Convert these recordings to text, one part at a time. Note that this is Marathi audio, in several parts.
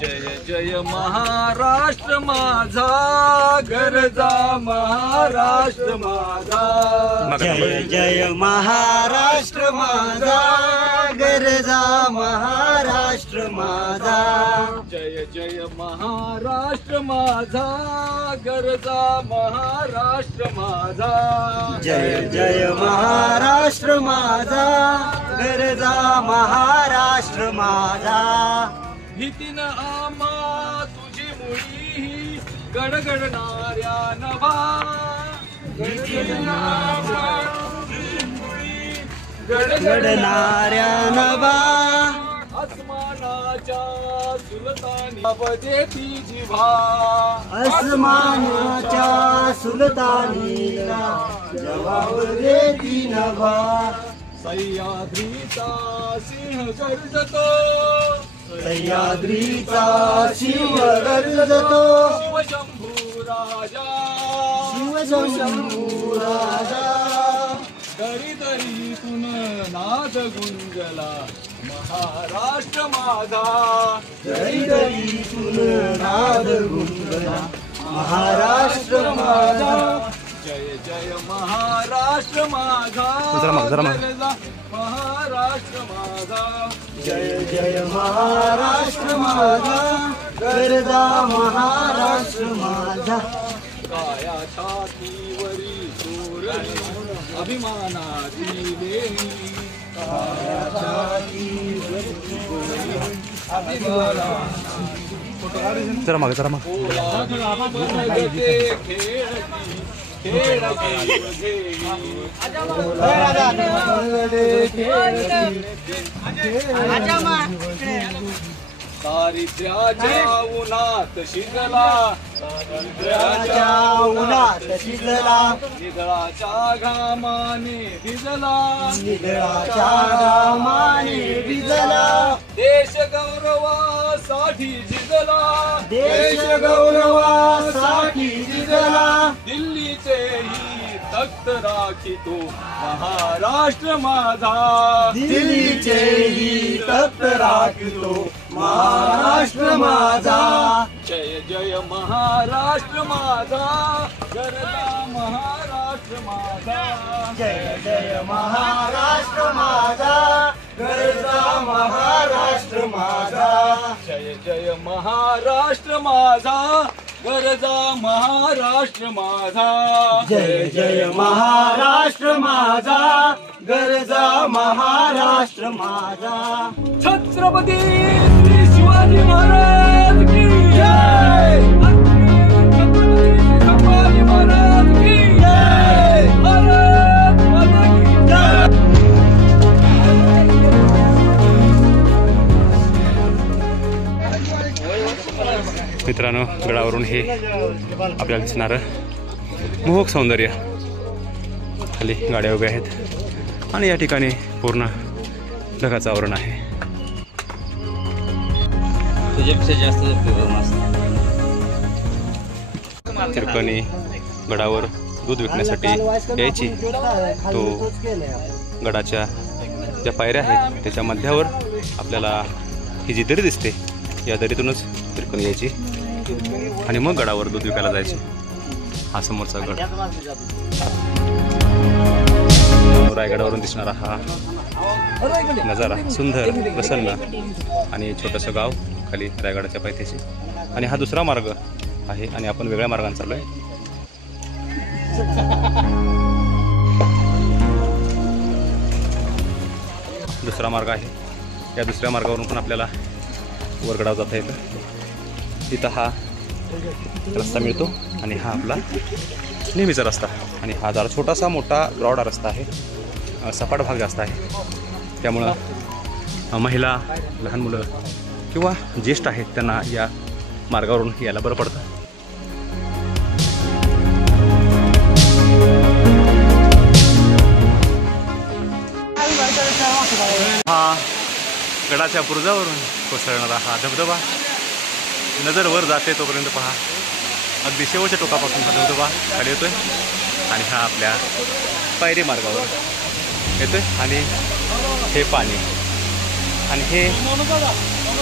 जय जय महाराष्ट्र माझा गरजा महाराष्ट्र माझा जय जय महाराष्ट्र माझा गरजा महाराष्ट्र माझा जय जय महाराष्ट्र माझा गरजा महाराष्ट्र माझा जय जय महाराष्ट्र माझा गरजा महाराष्ट्र माझा भीतीन आम्हा तुझी मुळी गडगडणाऱ्या नभा भीतीन आम्हा तुझी मुळी गडगडणाऱ्या नभा आसमानाच्या सुलतानी देती जिव्हा आसमानाच्या सुलतानीला जवाब देती नभा सह्याद्रीचा सिंह गर्जतो सह्याद्रीचा शिव गर्जतो शिवशंभू राजा शिवशंभू राजा दरी दरीतून नाद गुंजला महाराष्ट्र माझा दरी दरीतून नाद गुंजला महाराष्ट्र माझा जय जय महाराष्ट्र माझा गरजा महाराष्ट्र माझा जय जय महाराष्ट्र माझा गरजा महाराष्ट्र माझा काया छातीवरी चोरली अभिमानाची देवी काया छातीवरी जरा मागे दारिद्र्याच्या उन्हात शिजला दारिद्र्याच्या उन्हात शिजला निधळाच्या घामाने भिजला निधळाच्या घामाने भिजला देश गौरवासाठी झिजला देश गौरवासाठी झिजला दिल्लीचेही तख्त राखितो महाराष्ट्र माझा दिल्लीचेही तख्त राखतो महाराष्ट्र माझा जय जय महाराष्ट्र माझा गरजा महाराष्ट्र माझा जय जय महाराष्ट्र माझा गरजा महाराष्ट्र माझा जय जय महाराष्ट्र माझा गरजा महाराष्ट्र माझा जय जय महाराष्ट्र माझा गरजा महाराष्ट्र माझा छत्रपती श्री शिवाजी महाराज की जय छत्रपती संभाजी महाराज की जय भारत माता की जय मित्रांनो, गडावरून हे आपल्याला दिसणारं मोहक सौंदर्य. खाली गाड्या उभ्या आहेत आणि या ठिकाणी पूर्ण ढगाचं आवरण आहे. तिरकणी गडावर दूध विकण्यासाठी यायची. तो गडाच्या ज्या पायऱ्या आहेत त्याच्या मध्यावर आपल्याला ही जी दरी दिसते, या दरीतूनच तिरकणी यायची आणि मग गडावर दूध विकायला जायचे. हा समोरचा गड, रायगडावरून दिसणारा हा नजारा, सुंदर प्रसन्न आणि छोटंसं गाव खाली रायगडाच्या पायथ्याशी. आणि हा दुसरा मार्ग आहे आणि आपण वेगळ्या मार्गाने चाललो आहे. दुसरा मार्ग आहे. या दुसऱ्या मार्गावरून पण आपल्याला वरगडावर जाता येतं. तिथं हा रस्ता मिळतो आणि हा आपला नेहमीचा रस्ता. आणि हा जरा छोटासा मोठा ब्रॉड रस्ता आहे. सपाट भाग जास्त आहे, त्यामुळं महिला, लहान मुलं किंवा ज्येष्ठ आहेत त्यांना या मार्गावरून यायला बरं पडतं. हा गडाच्या बुरुजावरून कोसळणारा हा धबधबा, नजर वर जाते तोपर्यंत पहा, अगदी शेवटच्या टोकापासून हा धबधबा खाली येतोय आणि हा आपल्या पायरी मार्गावर येतोय. आणि हे पाणी आणि हे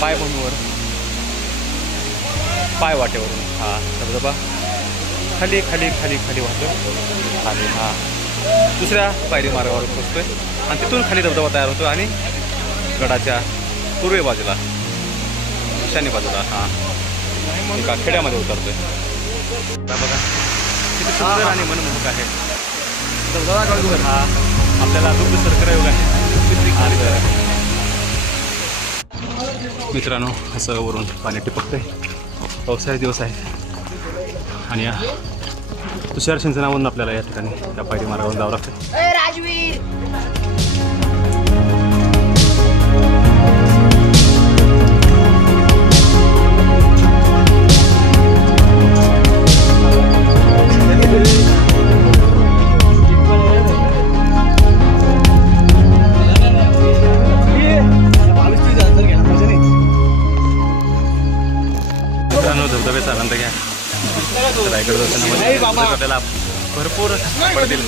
पायभूमीवर पाय वाटेवरून हा धबधबा खाली खाली खाली खाली वाहतो आणि हा दुसऱ्या पायरी मार्गावर पोचतोय आणि तिथून खाली धबधबा तयार होतो आणि गडाच्या पूर्वे बाजूला ईशान्य बाजूला हा एका खेड्यामध्ये उतरतोय. बघा किती सुंदर आणि मनमोहक आहे धबधबा. हा आपल्याला दुग्ध सरकार आहे. मित्रांनो असं वरून पाणी टिपकतंय. पावसाळी दिवस आहे आणि या तुषार सिंचनावरून आपल्याला या ठिकाणी त्या पायरी मार्गावरून जावं लागतं. राजवीर धबधब्याचा आनंद घ्या. रायगड दर्शनामध्ये आपल्याला भरपूर पडतील.